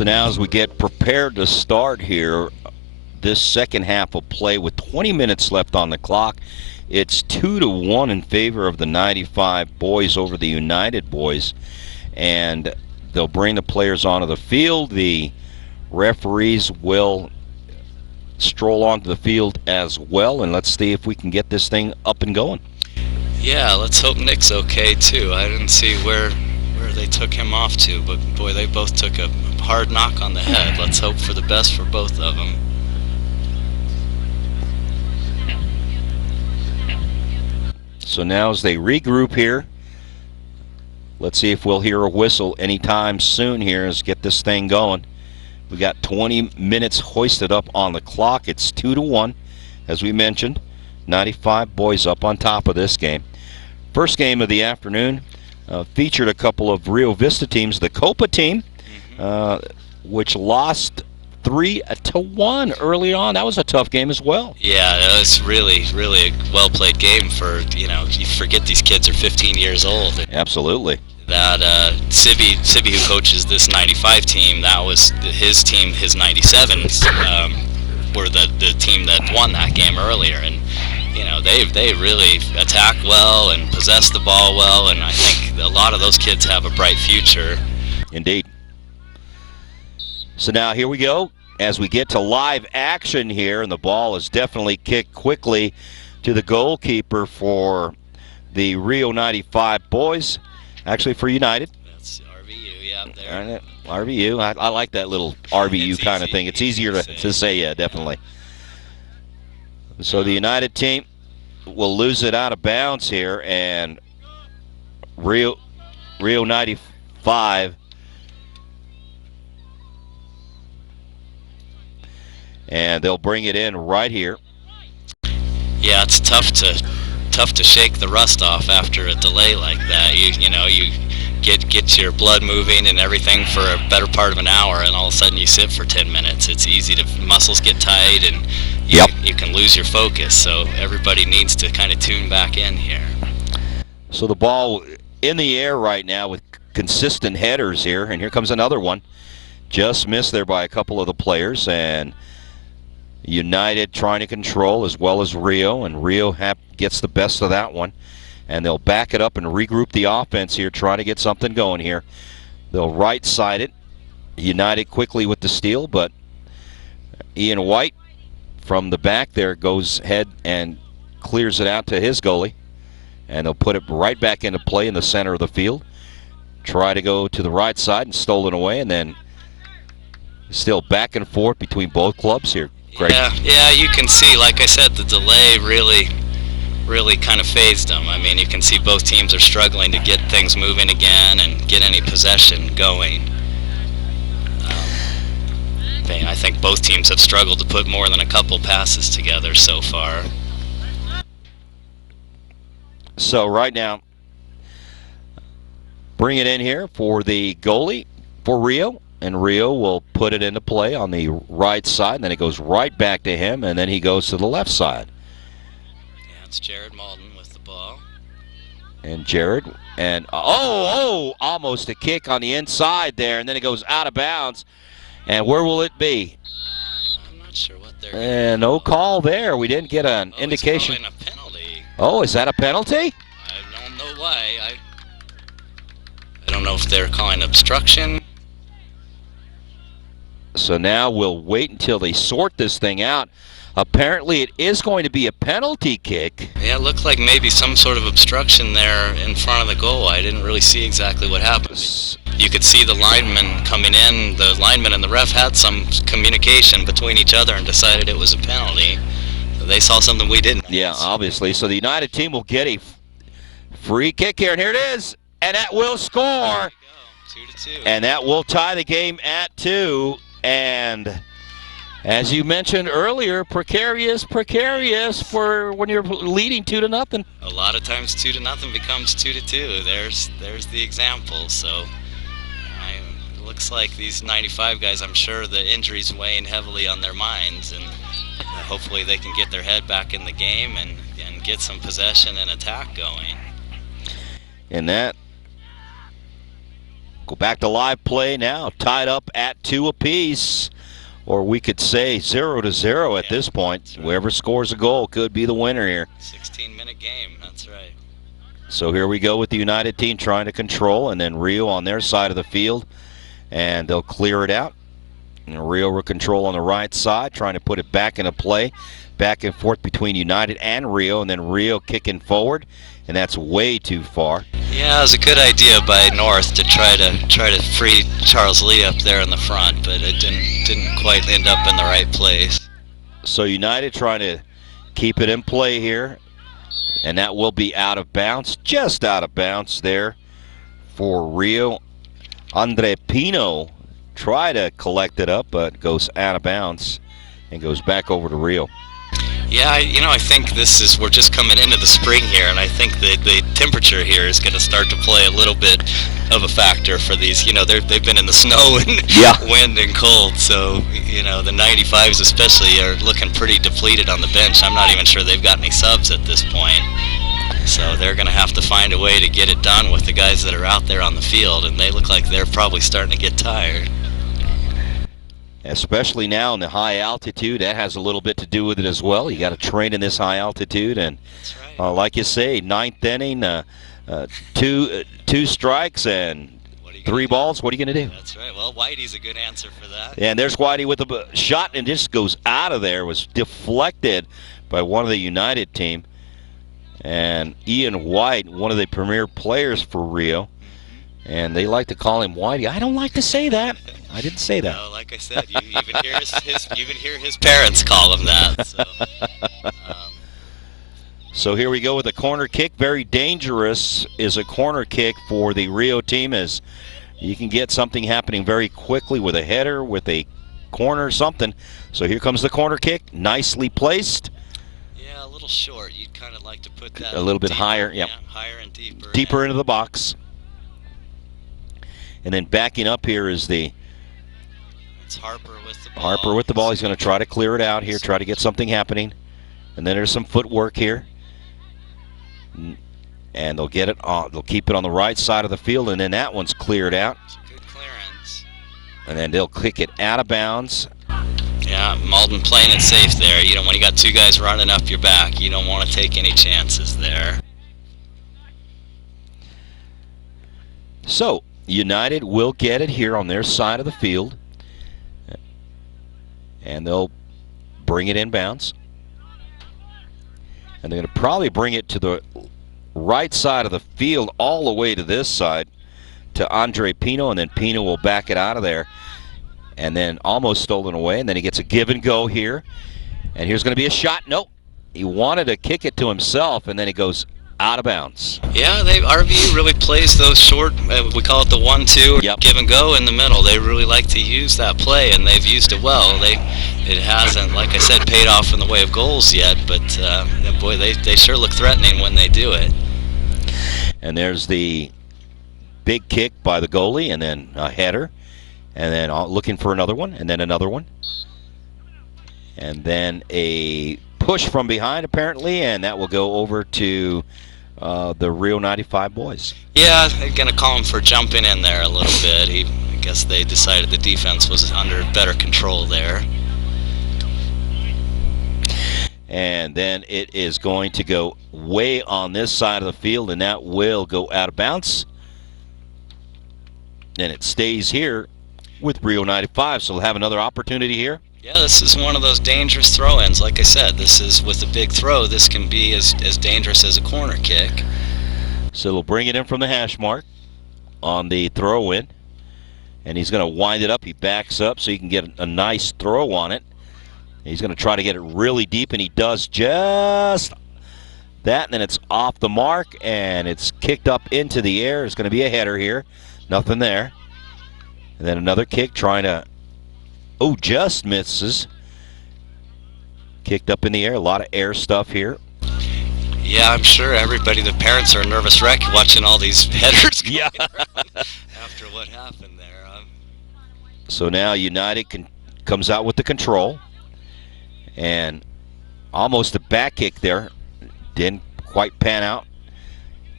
So now as we get prepared to start here, this second half of play with 20 minutes left on the clock, it's 2-1 in favor of the 95 boys over the United boys. And they'll bring the players onto the field. The referees will stroll onto the field as well, and let's see if we can get this thing up and going. Yeah, let's hope Nick's okay too. I didn't see where they took him off to, but boy, they both took a hard knock on the head. Let's hope for the best for both of them. So now as they regroup here, let's see if we'll hear a whistle anytime soon here as get this thing going. We got 20 minutes hoisted up on the clock. It's 2-1, as we mentioned. 95 boys up on top of this game. First game of the afternoon featured a couple of Rio Vista teams. The Copa team, which lost 3-1 early on. That was a tough game as well. Yeah, it was really a well-played game for, you forget these kids are 15 years old. Absolutely. That Sibby, who coaches this 95 team, that was his team. His 97s were the team that won that game earlier, and they really attack well and possess the ball well, and I think a lot of those kids have a bright future. Indeed. So now here we go as we get to live action here, and the ball is definitely kicked quickly to the goalkeeper for the Rio 95 boys. Actually, for United. That's RVU, yeah, there. RVU. I like that little RVU kind of thing. It's easier to say, yeah, definitely. So the United team will lose it out of bounds here, and Rio 95. And they'll bring it in right here. Yeah, it's tough to shake the rust off after a delay like that. You get your blood moving and everything for a better part of an hour, and all of a sudden you sit for 10 minutes. It's easy muscles get tight, and you can lose your focus. So everybody needs to kind of tune back in here. So the ball in the air right now with consistent headers here, and here comes another one. Just missed there by a couple of the players, and United trying to control as well as Rio, and Rio gets the best of that one. And they'll back it up and regroup the offense here, trying to get something going here. They'll right side it. United quickly with the steal, but Ian White from the back there goes ahead and clears it out to his goalie. And they'll put it right back into play in the center of the field. Try to go to the right side and stolen away, and then still back and forth between both clubs here. Greg. Yeah, you can see, like I said, the delay really kind of phased them. I mean, you can see both teams are struggling to get things moving again and get any possession going. I think both teams have struggled to put more than a couple passes together so far. So right now, bring it in here for the goalie for Rio. And Rio will put it into play on the right side, and then it goes right back to him, and then he goes to the left side. Yeah, it's Jared Malden with the ball. And Jared, and almost a kick on the inside there, and then it goes out of bounds. And where will it be? I'm not sure what they're doing. And no call there. We didn't get an indication. He's calling a penalty. Oh, is that a penalty? I don't know why. I don't know if they're calling obstruction. So now we'll wait until they sort this thing out. Apparently it is going to be a penalty kick. Yeah, it looked like maybe some sort of obstruction there in front of the goal. I didn't really see exactly what happened. You could see the lineman coming in. The lineman and the ref had some communication between each other and decided it was a penalty. They saw something we didn't. Yeah, obviously. So the United team will get a free kick here, and here it is. And that will score. 2-2. And that will tie the game at 2. And as you mentioned earlier, precarious for when you're leading 2-0. A lot of times 2-0 becomes 2-2. There's the example. So it looks like these 95 guys, I'm sure the injuries weighing heavily on their minds, and hopefully they can get their head back in the game and get some possession and attack going. And that Go back to live play now. Tied up at 2 apiece. Or we could say 0-0 at this point. Right. Whoever scores a goal could be the winner here. 16-minute game, that's right. So here we go with the United team trying to control, and then Rio on their side of the field. And they'll clear it out. And Rio will control on the right side, trying to put it back into play. Back and forth between United and Rio, and then Rio kicking forward, and that's way too far. Yeah, it was a good idea by North to try to free Charles Lee up there in the front, but it didn't quite end up in the right place. So United trying to keep it in play here, and that will be out of bounds, just out of bounds there for Rio. Andre Pino try to collect it up, but goes out of bounds and goes back over to Rio. Yeah, I think we're just coming into the spring here, and I think the temperature here is going to start to play a little bit of a factor for these. They've been in the snow and wind and cold, so the 95s especially are looking pretty depleted on the bench. I'm not even sure they've got any subs at this point, so they're going to have to find a way to get it done with the guys that are out there on the field, and they look like they're probably starting to get tired. Especially now in the high altitude, that has a little bit to do with it as well. You got to train in this high altitude, and like you say, 9th inning, two strikes and 3 balls. What are you going to do? That's right. Well, Whitey's a good answer for that. And there's Whitey with a shot, and just goes out of there. Was deflected by one of the United team. And Ian White, one of the premier players for Rio. And they like to call him Whitey. I don't like to say that. I didn't say that. No, like I said, you even hear his parents call him that. So, so here we go with a corner kick. Very dangerous is a corner kick for the Rio team, as you can get something happening very quickly with a header, with a corner, something. So here comes the corner kick, nicely placed. Yeah, a little short. You'd kind of like to put that a little bit deeper, higher. Yep. Yeah, higher and deeper. Deeper into the box. And then backing up here is it's Harper with the ball. Harper with the ball. He's going to try to clear it out here, try to get something happening. And then there's some footwork here. And they'll get it on. They'll keep it on the right side of the field, and then that one's cleared out. Good clearance. And then they'll kick it out of bounds. Yeah, Malden playing it safe there. When you got 2 guys running up your back, you don't want to take any chances there. So United will get it here on their side of the field, and they'll bring it inbounds. And they're going to probably bring it to the right side of the field all the way to this side to Andre Pino, and then Pino will back it out of there. And then almost stolen away, and then he gets a give and go here. And here's going to be a shot. Nope. He wanted to kick it to himself, and then he goes out of bounds. Yeah, RVU really plays those short, we call it the 1-2, give and go in the middle. They really like to use that play, and they've used it well. It hasn't, like I said, paid off in the way of goals yet, but boy, they sure look threatening when they do it. And there's the big kick by the goalie, and then a header, and then looking for another one, and then another one. And then a push from behind, apparently, and that will go over to the Rio 95 boys. Yeah, they're going to call him for jumping in there a little bit. I guess they decided the defense was under better control there. And then it is going to go way on this side of the field, and that will go out of bounds. And it stays here with Rio 95, so they'll have another opportunity here. Yeah, this is one of those dangerous throw-ins. Like I said, this is with a big throw. This can be as dangerous as a corner kick. So they'll bring it in from the hash mark on the throw-in. And he's going to wind it up. He backs up so he can get a nice throw on it. He's going to try to get it really deep, and he does just that. And then it's off the mark, and it's kicked up into the air. It's going to be a header here. Nothing there. And then another kick trying to... Oh, just misses. Kicked up in the air. A lot of air stuff here. Yeah, I'm sure everybody, the parents are a nervous wreck watching all these headers going around after what happened there. So now United comes out with the control. And almost a back kick there. Didn't quite pan out.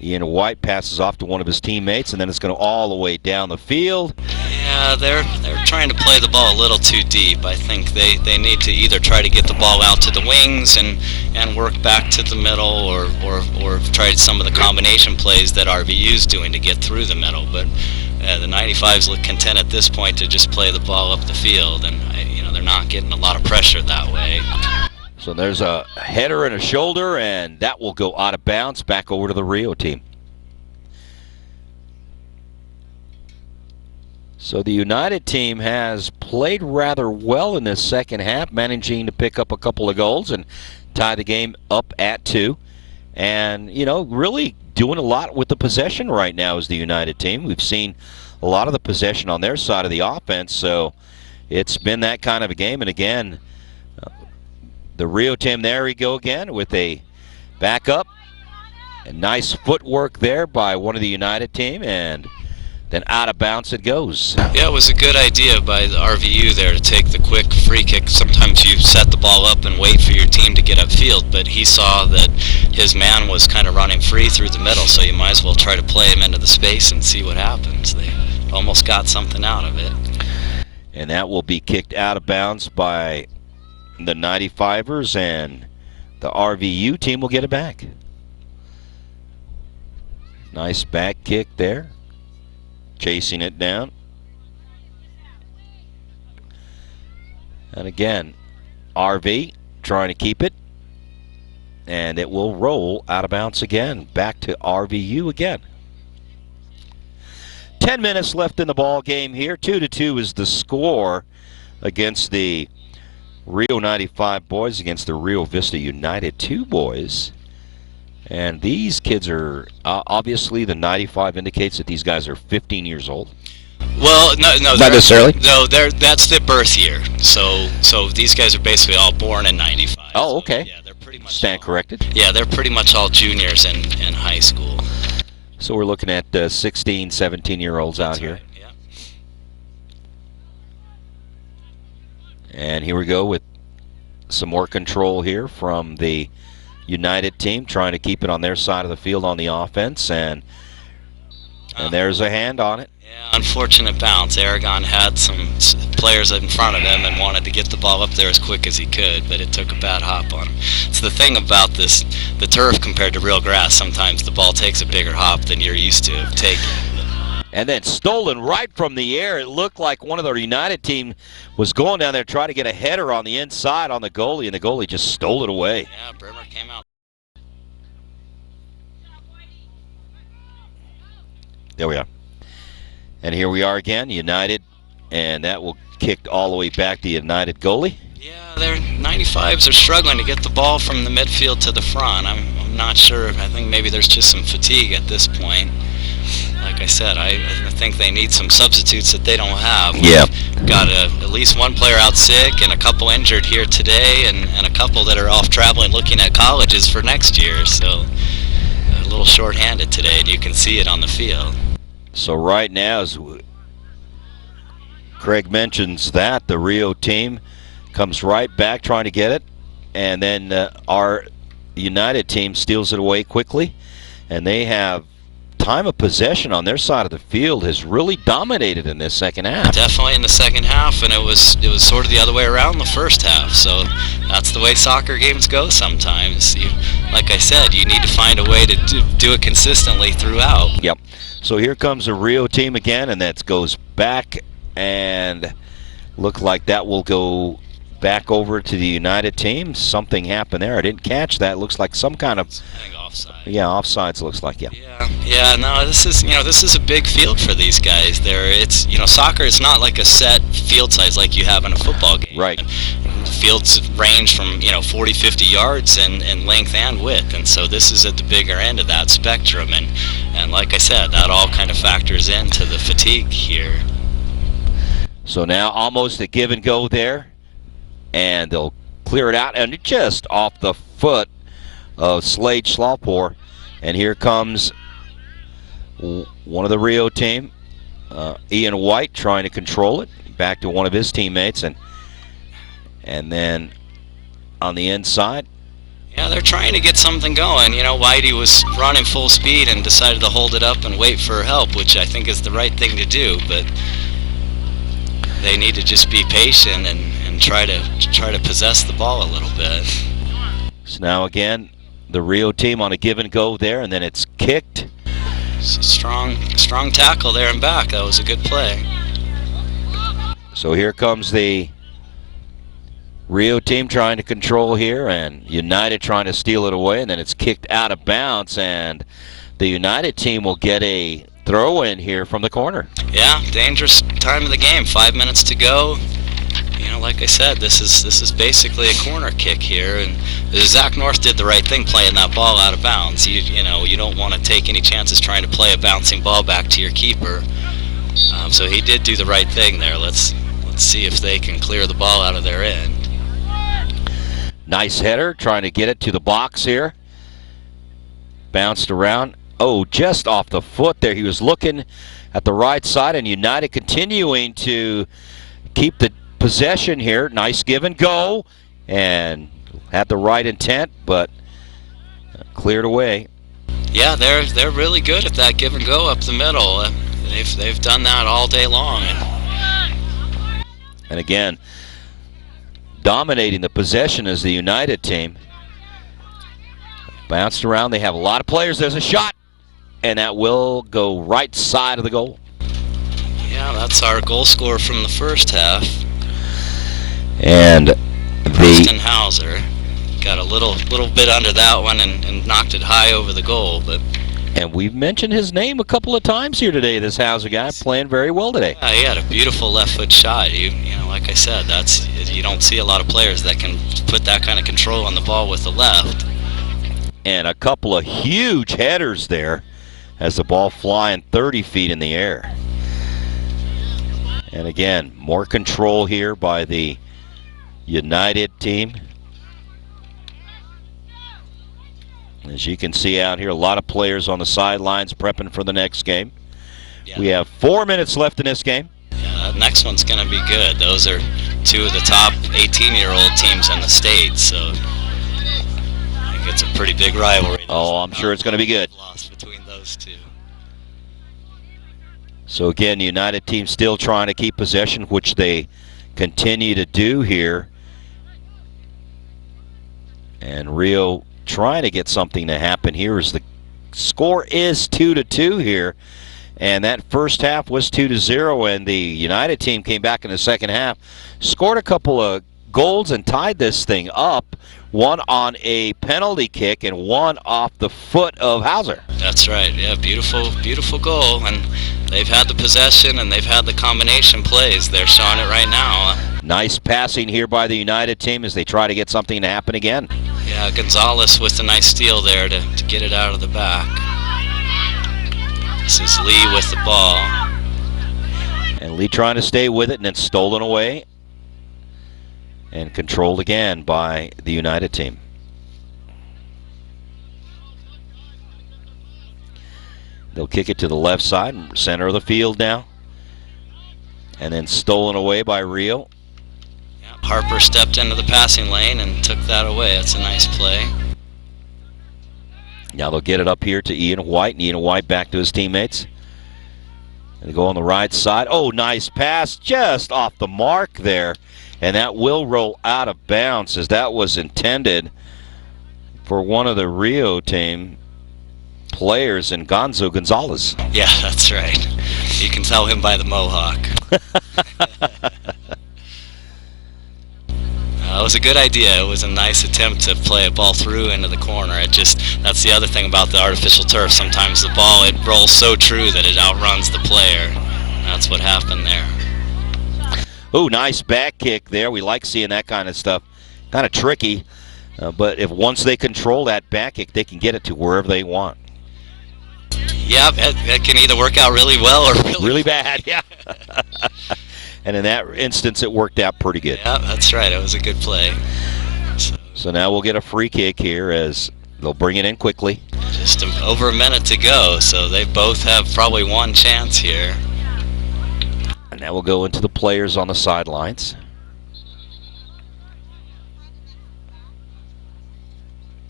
Ian White passes off to one of his teammates, and then it's going to all the way down the field. Yeah, they're trying to play the ball a little too deep. I think they need to either try to get the ball out to the wings and work back to the middle, or try some of the combination plays that RVU's doing to get through the middle. But the 95s look content at this point to just play the ball up the field, and they're not getting a lot of pressure that way. So there's a header and a shoulder, and that will go out of bounds back over to the Rio team. So the United team has played rather well in this second half, managing to pick up a couple of goals and tie the game up at 2. And, really doing a lot with the possession right now is the United team. We've seen a lot of the possession on their side of the offense, so it's been that kind of a game. And again, the Rio team, there we go again with a backup. And nice footwork there by one of the United team, and then out of bounds it goes. Yeah, it was a good idea by the RVU there to take the quick free kick. Sometimes you set the ball up and wait for your team to get upfield, but he saw that his man was kind of running free through the middle, so you might as well try to play him into the space and see what happens. They almost got something out of it. And that will be kicked out of bounds by the 95ers, and the RVU team will get it back. Nice back kick there. Chasing it down. And again, RV trying to keep it. And it will roll out of bounds again. Back to RVU again. 10 minutes left in the ball game here. 2-2 is the score against the Rio 95 boys against the Rio Vista United 2 boys. And these kids are, obviously the 95 indicates that these guys are 15 years old. Well, no, not necessarily. No, that's the birth year. So these guys are basically all born in 95. Oh, okay. So, yeah, they're pretty much stand corrected. Yeah, they're pretty much all juniors in high school. So we're looking at 16, 17-year-olds out here. Right, yeah. And here we go with some more control here from the United team, trying to keep it on their side of the field on the offense, and there's a hand on it. Yeah, unfortunate bounce. Aragon had some players in front of him and wanted to get the ball up there as quick as he could, but it took a bad hop on him. It's the thing about the turf compared to real grass. Sometimes the ball takes a bigger hop than you're used to taking. And then stolen right from the air. It looked like one of the United team was going down there trying to get a header on the inside on the goalie, and the goalie just stole it away. Yeah, Brimmer came out. There we are. And here we are again, United, and that will kick all the way back to United goalie. Yeah, their 95s are struggling to get the ball from the midfield to the front. I'm not sure. I think maybe there's just some fatigue at this point. Like I said, I think they need some substitutes that they don't have. Yeah. We've got at least one player out sick and a couple injured here today, and a couple that are off traveling looking at colleges for next year. So a little short-handed today, and you can see it on the field. So right now, as Craig mentions that, the Rio team comes right back trying to get it, and then our United team steals it away quickly, and they have time of possession on their side of the field has really dominated in this second half. Definitely in the second half, and it was sort of the other way around the first half. So that's the way soccer games go sometimes. Like I said, you need to find a way to do it consistently throughout. Yep. So here comes the Rio team again, and that goes back, and look like that will go back over to the United team. Something happened there. I didn't catch that. Looks like some kind of, I think offside. Yeah, offsides looks like, yeah. Yeah, no, this is a big field for these guys. It's soccer is not like a set field size like you have in a football game. Right. And fields range from 40, 50 yards in length and width, and so this is at the bigger end of that spectrum, and like I said, that all kind of factors into the fatigue here. So now almost a give and go there, and they'll clear it out, and just off the foot of Slade Schlapor. And here comes one of the Rio team, Ian White, trying to control it back to one of his teammates, and then on the inside, Yeah, they're trying to get something going. You know, Whitey was running full speed and decided to hold it up and wait for help, which I think is the right thing to do. But they need to just be patient and try to possess the ball a little bit. So now again, the Rio team on a give and go there, and then it's kicked. It's a strong tackle there and back. That was a good play. So here comes the Rio team trying to control here, and United trying to steal it away, and then it's kicked out of bounds, and the United team will get a throw in here from the corner. Yeah, dangerous time of the game. 5 minutes to go. You know, like I said, this is basically a corner kick here, and Zach North did the right thing playing that ball out of bounds. You know, you don't want to take any chances trying to play a bouncing ball back to your keeper. So he did do the right thing there. Let's see if they can clear the ball out of their end. Nice header, trying to get it to the box here. Bounced around. Oh, just off the foot there. He was looking at the right side, and United continuing to keep the possession here. Nice give and go, and had the right intent, but cleared away. Yeah, they're really good at that give and go up the middle. They've done that all day long. And again, dominating the possession is the United team. Bounced around. They have a lot of players. There's a shot, and that will go right side of the goal. Yeah, that's our goal scorer from the first half. And Preston Hauser got a little bit under that one and knocked it high over the goal. And we've mentioned his name a couple of times here today. This Hauser guy playing very well today. Yeah, he had a beautiful left foot shot. You know, like I said, you don't see a lot of players that can put that kind of control on the ball with the left. And a couple of huge headers there as the ball flying 30 feet in the air. And again, more control here by the United team. As you can see out here, a lot of players on the sidelines prepping for the next game. Yeah. We have 4 minutes left in this game. Yeah, that next one's going to be good. Those are two of the top 18-year-old teams in the state, so I think it's a pretty big rivalry. Oh, I'm sure it's going to be good. Lost between those two. So again, the United team still trying to keep possession, which they continue to do here. And Rio trying to get something to happen here as the score is 2-2 here. And that first half was 2-0, and the United team came back in the second half, scored a couple of goals and tied this thing up. One on a penalty kick and one off the foot of Hauser. That's right. Yeah, beautiful goal. And they've had the possession and they've had the combination plays. They're showing it right now. Nice passing here by the United team as they try to get something to happen again. Yeah, Gonzalez with a nice steal there to get it out of the back. This is Lee with the ball. And Lee trying to stay with it, and then stolen away. And controlled again by the United team. They'll kick it to the left side, center of the field now. And then stolen away by Rio. Yeah, Harper stepped into the passing lane and took that away. That's a nice play. Now they'll get it up here to Ian White, and Ian White back to his teammates. And they go on the right side. Oh, nice pass just off the mark there. And that will roll out of bounds as that was intended for one of the Rio team players in Gonzo Gonzalez. Yeah, that's right. You can tell him by the mohawk. It was a good idea. It was a nice attempt to play a ball through into the corner. That's the other thing about the artificial turf. Sometimes the ball, it rolls so true that it outruns the player. That's what happened there. Oh, nice back kick there. We like seeing that kind of stuff. Kind of tricky, but if once they control that back kick, they can get it to wherever they want. Yeah, that can either work out really well or really bad. Yeah. And in that instance, it worked out pretty good. Yeah, that's right. It was a good play. So now we'll get a free kick here as they'll bring it in quickly. Just over a minute to go, so they both have probably one chance here. And now we'll go into the players on the sidelines.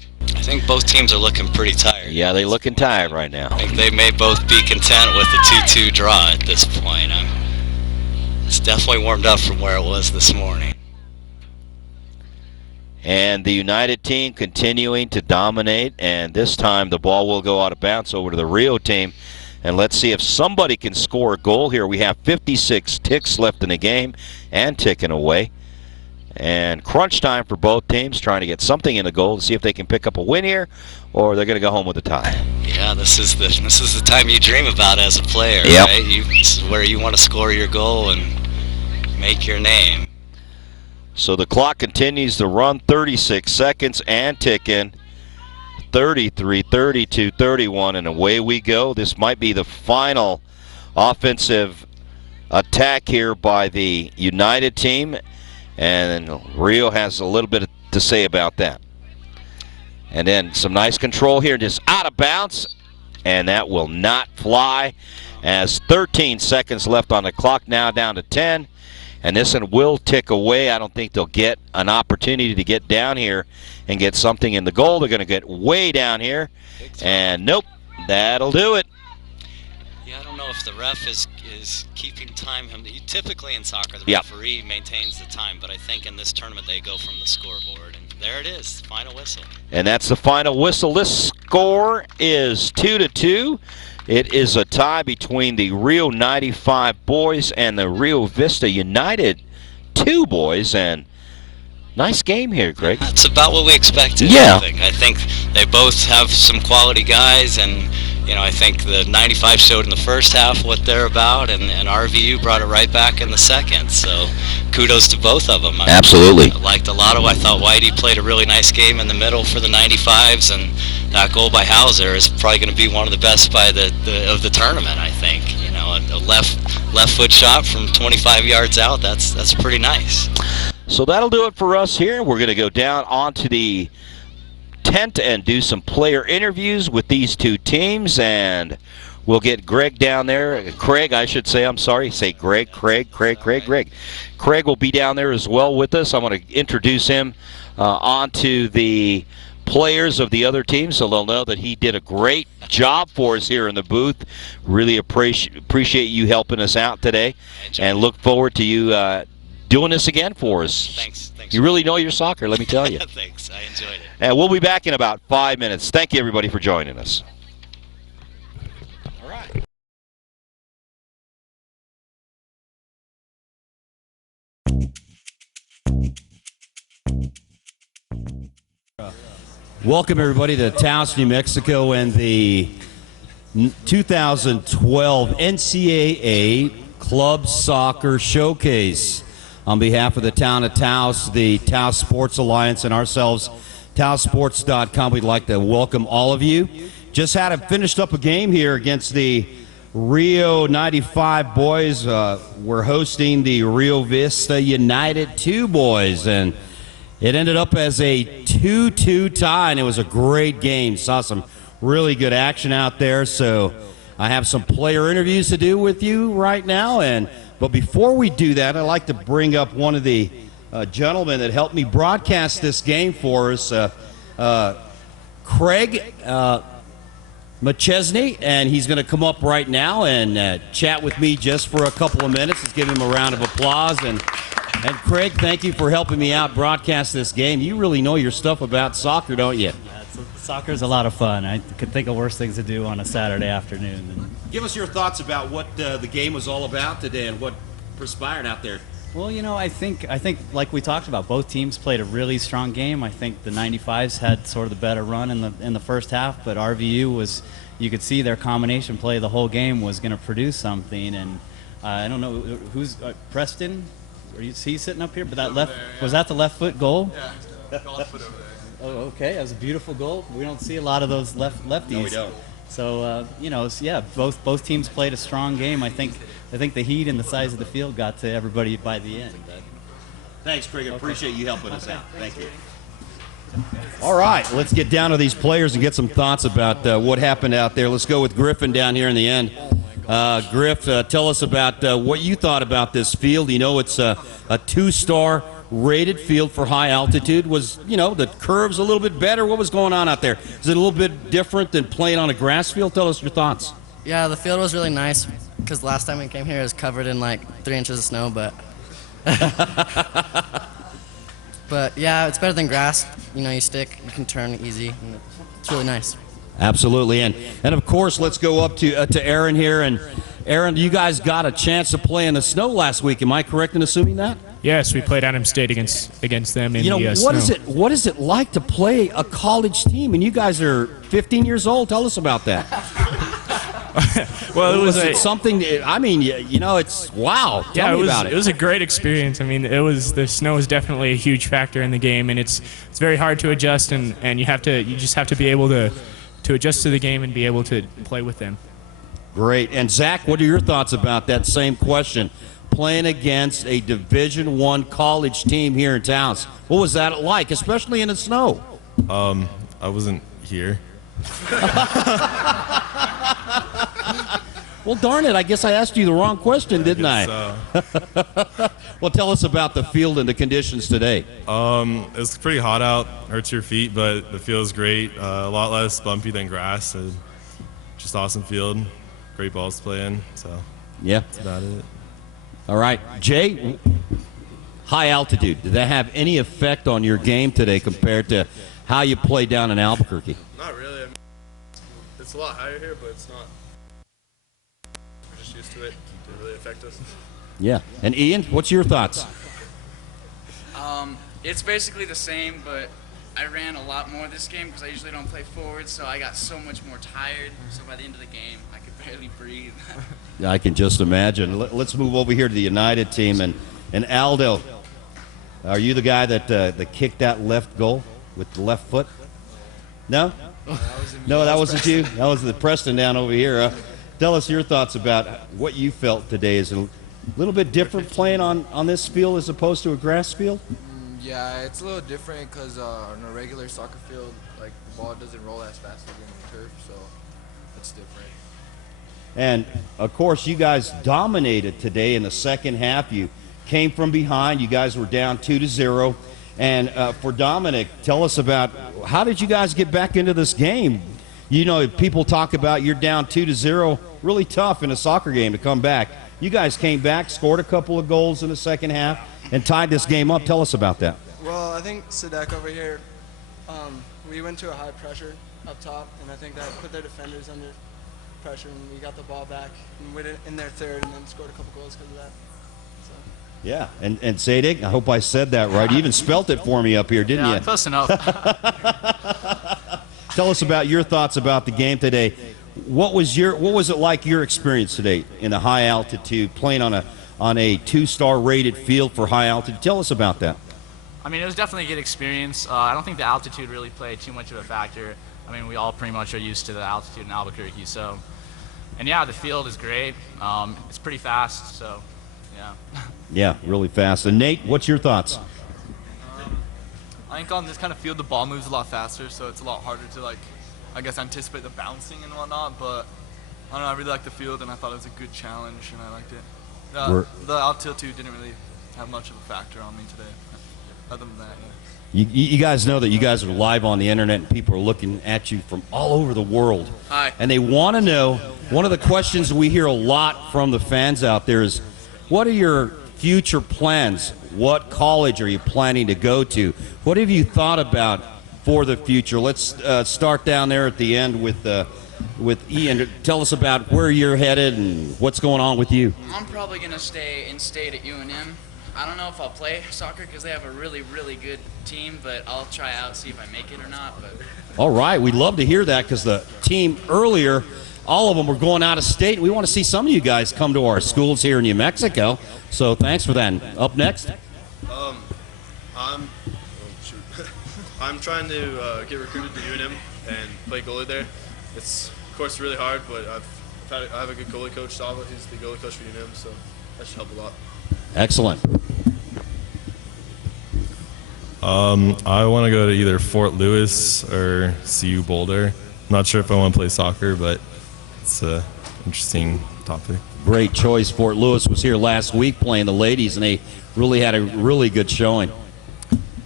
I think both teams are looking pretty tired. Yeah, they're looking tired right now. I think they may both be content with the 2-2 draw at this point. It's definitely warmed up from where it was this morning. And the United team continuing to dominate, and this time the ball will go out of bounds over to the Rio team. And let's see if somebody can score a goal here. We have 56 ticks left in the game and ticking away. And crunch time for both teams, trying to get something in the goal to see if they can pick up a win here, or they're going to go home with a tie. Yeah, this is the time you dream about as a player, yep. Right? This is where you want to score your goal and make your name. So the clock continues to run, 36 seconds and ticking. 33, 32, 31, and away we go. This might be the final offensive attack here by the United team, and Rio has a little bit to say about that. And then some nice control here, just out of bounds, and that will not fly, as 13 seconds left on the clock, now down to 10. And this one will tick away. I don't think they'll get an opportunity to get down here and get something in the goal. They're going to get way down here. And nope, that'll do it. Yeah, I don't know if the ref is keeping time. Typically in soccer, the yep. referee maintains the time, but I think in this tournament they go from the scoreboard. And there it is, final whistle. And that's the final whistle. This score is 2-2. It is a tie between the Rio 95 boys and the Rio Vista United 2 boys. And nice game here, Greg. That's about what we expected. Yeah. I think they both have some quality guys, and I think the 95 showed in the first half what they're about, and RVU brought it right back in the second. So kudos to both of them. Absolutely. I liked a lot of. I thought Whitey played a really nice game in the middle for the 95s, and that goal by Hauser is probably going to be one of the best of the tournament. I think. A left foot shot from 25 yards out. That's pretty nice. So that'll do it for us here. We're going to go down onto the tent and do some player interviews with these two teams, and we'll get Greg down there. Craig, I should say. I'm sorry. Say Greg. Craig will be down there as well with us. I'm going to introduce him onto the players of the other team, so they'll know that he did a great job for us here in the booth. Really appreciate you helping us out today, and look forward to you doing this again for us. Thanks. You really know your soccer, let me tell you. Thanks. I enjoyed it. And we'll be back in about 5 minutes. Thank you, everybody, for joining us. All right. Welcome, everybody, to Taos, New Mexico, and the 2012 NCAA Club Soccer Showcase. On behalf of the town of Taos, the Taos Sports Alliance, and ourselves, TaosSports.com, we'd like to welcome all of you. Just finished up a game here against the Rio 95 boys. We're hosting the Rio Vista United 2 boys, and it ended up as a 2-2 tie, and it was a great game. Saw some really good action out there, so I have some player interviews to do with you right now. But before we do that, I'd like to bring up one of the gentlemen that helped me broadcast this game for us, Craig McChesney, and he's going to come up right now and chat with me just for a couple of minutes. Let's give him a round of applause. And Craig, thank you for helping me out broadcast this game. You really know your stuff about soccer, don't you? Soccer's a lot of fun. I could think of worse things to do on a Saturday afternoon. Give us your thoughts about what the game was all about today and what transpired out there. Well, I think like we talked about, both teams played a really strong game. I think the 95s had sort of the better run in the first half, but RVU was, you could see their combination play the whole game was going to produce something. And I don't know who's Preston. Is he sitting up here? But that left, was that the left foot goal? Yeah, left foot over there. Oh, okay. That was a beautiful goal. We don't see a lot of those lefties. No, we don't. So both teams played a strong game. I think the heat and the size of the field got to everybody by the end. Thanks, Craig. I appreciate you helping us out. Thank you. All right, let's get down to these players and get some thoughts about what happened out there. Let's go with Griffin down here in the end. Griff, tell us about what you thought about this field. It's a two-star rated field for high altitude. Was, the curves a little bit better? What was going on out there? Is it a little bit different than playing on a grass field? Tell us your thoughts. Yeah, the field was really nice because last time we came here it was covered in like 3 inches of snow, but but yeah, it's better than grass. You stick, you can turn easy, and it's really nice. Absolutely, and of course, let's go up to Aaron here. And Aaron, you guys got a chance to play in the snow last week. Am I correct in assuming that? Yes, we played Adams State against them in the what snow. What is it like to play a college team? And you guys are 15 years old. Tell us about that. Well, it something. I mean, it's wow. Tell me about it. It was a great experience. I mean, the snow is definitely a huge factor in the game, and it's very hard to adjust, and you just have to be able to adjust to the game and be able to play with them. Great. And Zach, what are your thoughts about that same question? Playing against a Division I college team here in Taos. What was that like, especially in the snow? I wasn't here. Well, darn it, I guess I asked you the wrong question, didn't I? Well, tell us about the field and the conditions today. It's pretty hot out, hurts your feet, but the field is great. A lot less bumpy than grass. And just awesome field, great balls to play in. So yeah, that's about it. All right, Jay, high altitude, did that have any effect on your game today compared to how you play down in Albuquerque? Not really. I mean, it's a lot higher here, but it's not. We're just used to it. It didn't really affect us. Yeah. And Ian, what's your thoughts? It's basically the same, but I ran a lot more this game because I usually don't play forward, so I got so much more tired. So by the end of the game, I could barely breathe. I can just imagine. Let's move over here to the United team. And Aldo, are you the guy that kicked that left goal with the left foot? No? No, that wasn't you. That was the Preston down over here. Tell us your thoughts about what you felt today. Is it a little bit different playing on this field as opposed to a grass field? Yeah, it's a little different because on a regular soccer field, like the ball doesn't roll as fast as in the turf, so it's different. And of course, you guys dominated today in the second half. You came from behind. You guys were down 2-0. And for Dominic, tell us about how did you guys get back into this game? People talk about you're down 2-0, really tough in a soccer game to come back. You guys came back, scored a couple of goals in the second half, and tied this game up. Tell us about that. Well, I think Sadek over here, we went to a high pressure up top, and I think that put their defenders under pressure, and we got the ball back and went in their third and then scored a couple goals because of that. So. Yeah, and Sadek, I hope I said that right. You even spelt it for me up here, didn't you? Yeah, close enough. Tell us about your thoughts about the game today. What was it like your experience today in the high altitude, playing on a 2-star rated field for high altitude? Tell us about that. I mean, it was definitely a good experience. I don't think the altitude really played too much of a factor. I mean, we all pretty much are used to the altitude in Albuquerque, so. And yeah, the field is great. It's pretty fast, so yeah. Yeah, really fast. And Nate, what's your thoughts? I think on this kind of field, the ball moves a lot faster, so it's a lot harder to, anticipate the bouncing and whatnot, but I don't know, I really liked the field, and I thought it was a good challenge, and I liked it. The altitude didn't really have much of a factor on me today, other than that, yeah. You guys know that you guys are live on the internet, and people are looking at you from all over the world. Hi. And they want to know, one of the questions we hear a lot from the fans out there is, what are your future plans? What college are you planning to go to? What have you thought about for the future? Let's start down there at the end with Ian. Tell us about where you're headed and what's going on with you. I'm probably going to stay in state at UNM. I don't know if I'll play soccer because they have a really, really good team, but I'll try out, see if I make it or not. But all right, we'd love to hear that because the team earlier, all of them were going out of state. We want to see some of you guys come to our schools here in New Mexico. So thanks for that. And up next. I'm trying to get recruited to UNM and play goalie there. It's, of course, really hard, but I have a good goalie coach, Sava. He's the goalie coach for UNM, so that should help a lot. Excellent. I want to go to either Fort Lewis or CU Boulder. I'm not sure if I want to play soccer, but it's an interesting topic. Great choice. Fort Lewis was here last week playing the ladies, and they really had a really good showing.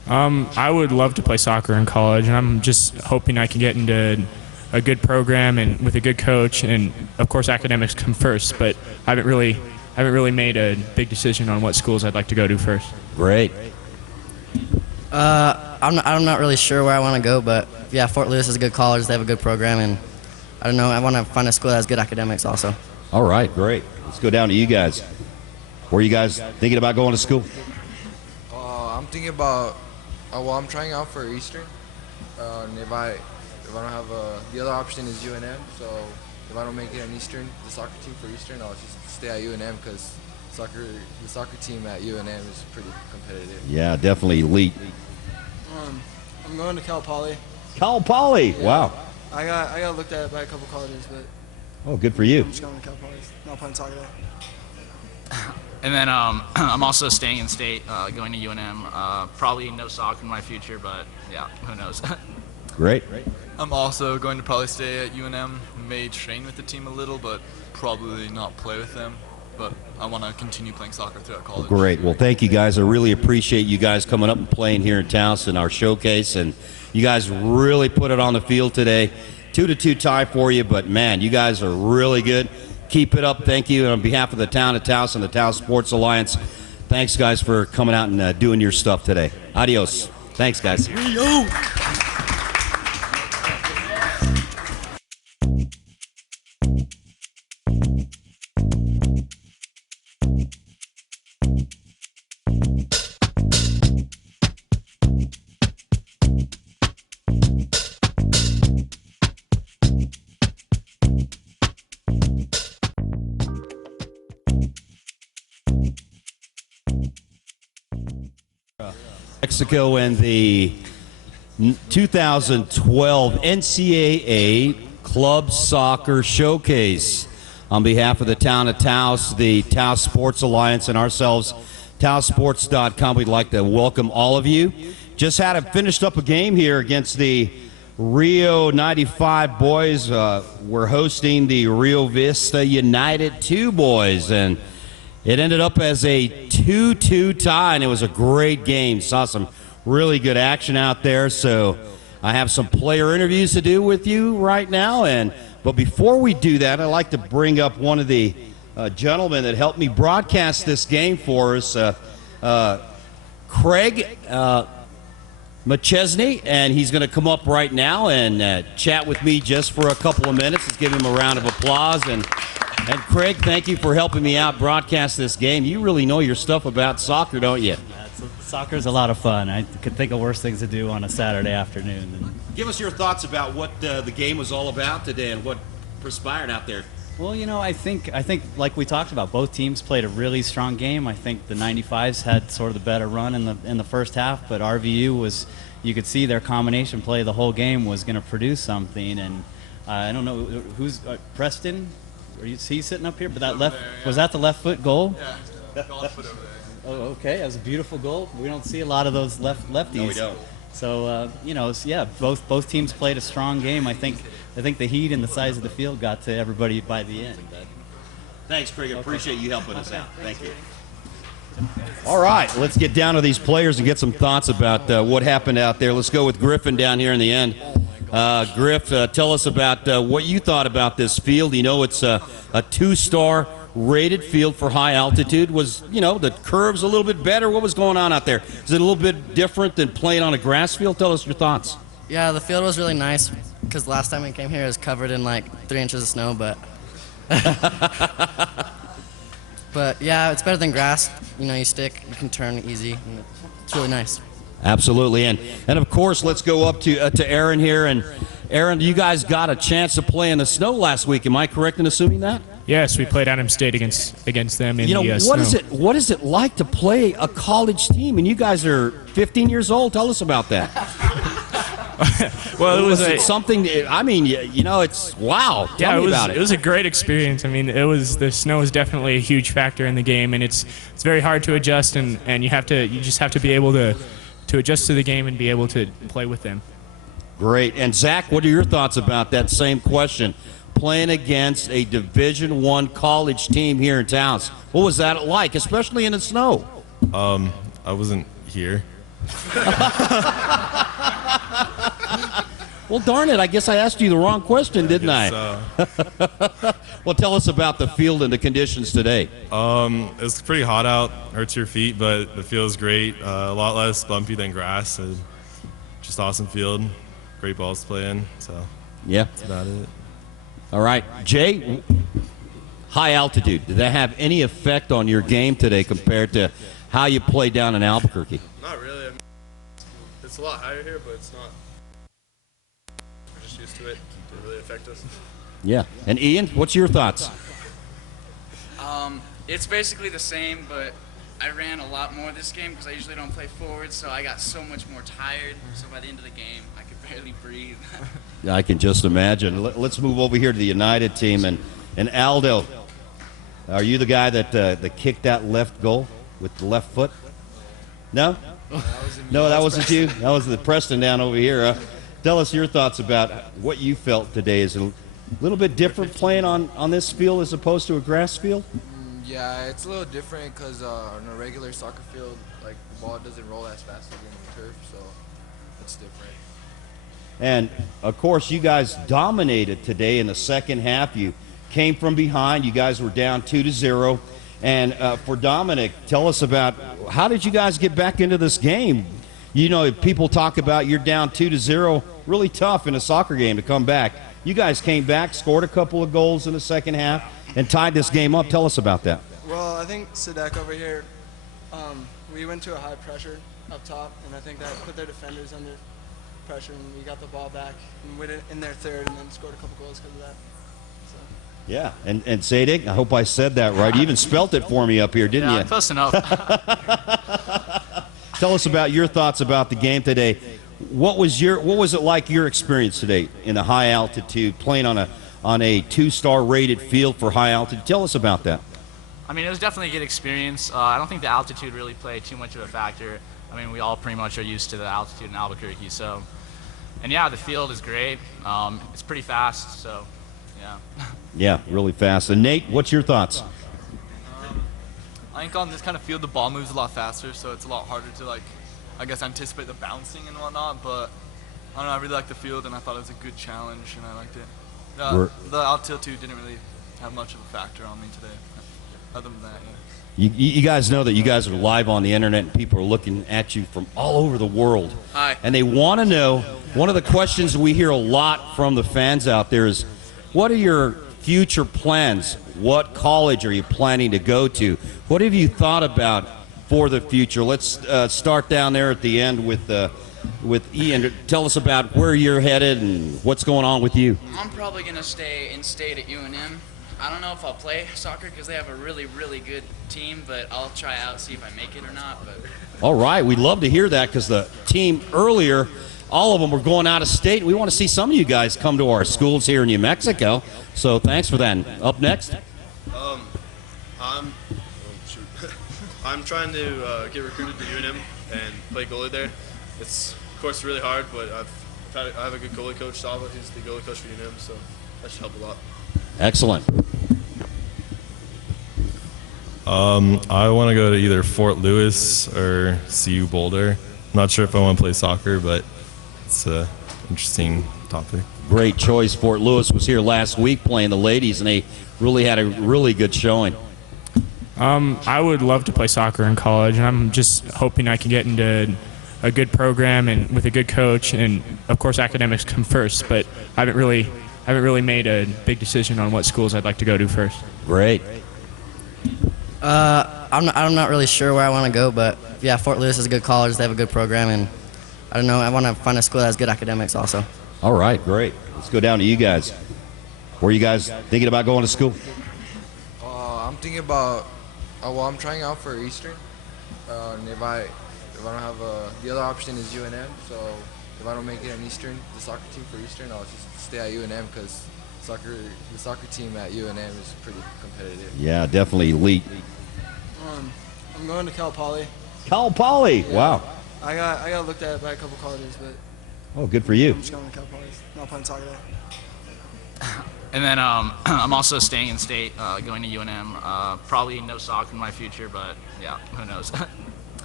I would love to play soccer in college, and I'm just hoping I can get into a good program and with a good coach, and of course academics come first. But I haven't really made a big decision on what schools I'd like to go to first. Great. I'm not really sure where I want to go, but yeah, Fort Lewis is a good college. They have a good program, and I don't know. I want to find a school that has good academics also. All right, great. Let's go down to you guys. Where are you guys thinking about going to school? I'm thinking about. Well, I'm trying out for Eastern. And if I don't have the other option is UNM. So if I don't make it on Eastern, the soccer team for Eastern, I'll just stay at UNM because the soccer team at UNM is pretty competitive. Yeah, definitely elite. I'm going to Cal Poly. Cal Poly, Yeah. wow. I got looked at by a couple colleges, but Oh, good for you. I'm just going to Cal Poly. Not playing soccer there. And then I'm also staying in state, going to UNM. Probably no soccer in my future, but yeah, who knows. Great. I'm also going to probably stay at UNM. May train with the team a little, but probably not play with them. But I want to continue playing soccer throughout college. Great. Well, thank you guys. I really appreciate you guys coming up and playing here in Taos in our showcase. And you guys really put it on the field today. 2-2 tie for you, but man, you guys are really good. Keep it up. Thank you. And on behalf of the town of Taos and the Taos Sports Alliance, thanks, guys, for coming out and doing your stuff today. Adios. Thanks, guys. Rio! Mexico and the 2012 NCAA Club Soccer Showcase. On behalf of the town of Taos, the Taos Sports Alliance, and ourselves, TaosSports.com, we'd like to welcome all of you. Just finished up a game here against the Rio 95 boys. We're hosting the Rio Vista United 2 boys, and it ended up as a 2-2 tie, and it was a great game. Saw some really good action out there. So I have some player interviews to do with you right now. But before we do that, I'd like to bring up one of the gentlemen that helped me broadcast this game for us, Craig McChesney, and he's going to come up right now and chat with me just for a couple of minutes. Let's give him a round of applause. And Craig, thank you for helping me out broadcast this game. You really know your stuff about soccer, don't you? Soccer's a lot of fun. I could think of worse things to do on a Saturday afternoon. Give us your thoughts about what the game was all about today and what transpired out there. Well, you know, I think like we talked about, both teams played a really strong game. I think the 95s had sort of the better run in the first half, but RVU was, you could see their combination play the whole game was going to produce something. And I don't know who's Preston. Is he sitting up here? But that left, was that the left foot goal? Yeah, left foot over there. Oh, okay. That was a beautiful goal. We don't see a lot of those lefties. No, we don't. So you know, yeah, both teams played a strong game. I think the heat and the size of the field got to everybody by the end. Thanks, Craig. I appreciate you helping us out. Thank you. All right, let's get down to these players and get some thoughts about what happened out there. Let's go with Griffin down here in the end. Griff, tell us about what you thought about this field. You know, it's a 2-star rated field for high altitude. Was, you know, the curves a little bit better? What was going on out there? Is it a little bit different than playing on a grass field? Tell us your thoughts. Yeah, the field was really nice because last time we came here it was covered in like 3 inches of snow, but but yeah, it's better than grass. You know, you stick, you can turn easy, and it's really nice. Absolutely, and of course, let's go up to Aaron here. And Aaron, you guys got a chance to play in the snow last week. Am I correct in assuming that? Yes, we played Adams State against them in the what snow. what is it like to play a college team? And you guys are 15 years old. Tell us about that. Well, it was something. I mean, you know, it's wow. Tell me about it. It was a great experience. I mean, the snow is definitely a huge factor in the game, and it's very hard to adjust, and you just have to be able to adjust to the game and be able to play with them. Great. And Zach, what are your thoughts about that same question? Playing against a Division I college team here in Taos. What was that like, especially in the snow? I wasn't here, Well, darn it, I guess I asked you the wrong question, didn't I? Well, tell us about the field and the conditions today. It's pretty hot out, hurts your feet, but the field's great. A lot less bumpy than grass. And just awesome field, great balls to play in. So yeah, that's about it. All right, Jay, high altitude, did that have any effect on your game today compared to how you played down in Albuquerque? Not really. I mean, it's a lot higher here, but it's not. We're just used to it. It didn't really affect us. Yeah. And Ian, what's your thoughts? It's basically the same, but I ran a lot more this game because I usually don't play forward, so I got so much more tired. So by the end of the game, I could barely breathe. I can just imagine. Let's move over here to the United team. And Aldo, are you the guy that kicked that left goal with the left foot? No? No, that wasn't you? That was the Preston down over here. Tell us your thoughts about what you felt today. Is it a little bit different playing on this field as opposed to a grass field? Yeah, it's a little different because on a regular soccer field, like the ball doesn't roll as fast as on the turf, so it's different. And of course, you guys dominated today in the second half. You came from behind. You guys were down 2-0. And for Dominic, tell us about how did you guys get back into this game? You know, if people talk about you're down 2-0, really tough in a soccer game to come back. You guys came back, scored a couple of goals in the second half, and tied this game up. Tell us about that. Well, I think Sadek over here, we went to a high pressure up top, and I think that put their defenders under pressure, and we got the ball back and went in their third and then scored a couple goals because of that. So. Yeah, and Sadek, I hope I said that right. You even spelt it for me up here, didn't you? Yeah, close enough. Tell us about your thoughts about the game today. What was it like your experience today in the high altitude, playing on a 2-star rated field for high altitude? Tell us about that. I mean, it was definitely a good experience. I don't think the altitude really played too much of a factor. I mean, we all pretty much are used to the altitude in Albuquerque, so. And yeah, the field is great. It's pretty fast, so yeah. Yeah, really fast. And Nate, what's your thoughts? I think on this kind of field, the ball moves a lot faster, so it's a lot harder to, like, I guess, anticipate the bouncing and whatnot. But I don't know, I really liked the field, and I thought it was a good challenge, and I liked it. The altitude didn't really have much of a factor on me today. Other than that, yeah. You guys know that you guys are live on the internet, and people are looking at you from all over the world. Hi. And they want to know, one of the questions we hear a lot from the fans out there is, what are your future plans? What college are you planning to go to? What have you thought about for the future? Let's start down there at the end with Ian. Tell us about where you're headed and what's going on with you. I'm probably going to stay in state at UNM. I don't know if I'll play soccer because they have a really, really good team, but I'll try out, see if I make it or not. But all right, we'd love to hear that because the team earlier, all of them were going out of state. We want to see some of you guys come to our schools here in New Mexico. So thanks for that. Up next. I'm trying to get recruited to UNM and play goalie there. It's, of course, really hard, but I have a good goalie coach, Sava. He's the goalie coach for UNM, so that should help a lot. Excellent. I want to go to either Fort Lewis or CU Boulder. I'm not sure if I want to play soccer, but it's an interesting topic. Great choice. Fort Lewis was here last week playing the ladies, and they really had a really good showing. I would love to play soccer in college, and I'm just hoping I can get into a good program and with a good coach, and of course academics come first. But I haven't really made a big decision on what schools I'd like to go to first. Great. I'm not really sure where I want to go, but yeah, Fort Lewis is a good college. They have a good program, and I don't know. I want to find a school that has good academics also. All right, great. Let's go down to you guys. Where are you guys thinking about going to school? I'm thinking about. Well, I'm trying out for Eastern. And if I don't have the other option is UNM. So if I don't make it in Eastern, the soccer team for Eastern, I'll just stay at UNM because the soccer team at UNM is pretty competitive. Yeah, definitely elite. I'm going to Cal Poly. Cal Poly, Yeah. wow. I got looked at by a couple colleges, but Oh, good for you. I'm just going to Cal Poly. Not playing soccer there. And then I'm also staying in state, going to UNM. Probably no soccer in my future, but yeah, who knows.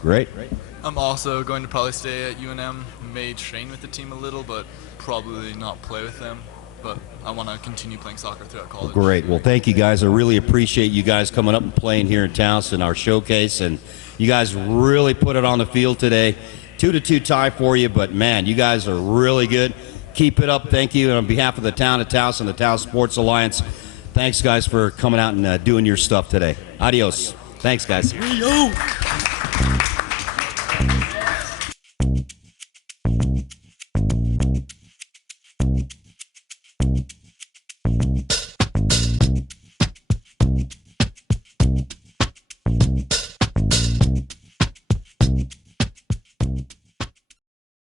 Great. I'm also going to probably stay at UNM, may train with the team a little, but probably not play with them. But I want to continue playing soccer throughout college. Great. Well, thank you guys. I really appreciate you guys coming up and playing here in Taos in our showcase. And you guys really put it on the field today. 2-2 tie for you, but man, you guys are really good. Keep it up. Thank you. And on behalf of the town of Taos and the Taos Sports Alliance, thanks guys for coming out and doing your stuff today. Adios. Thanks, guys. Rio!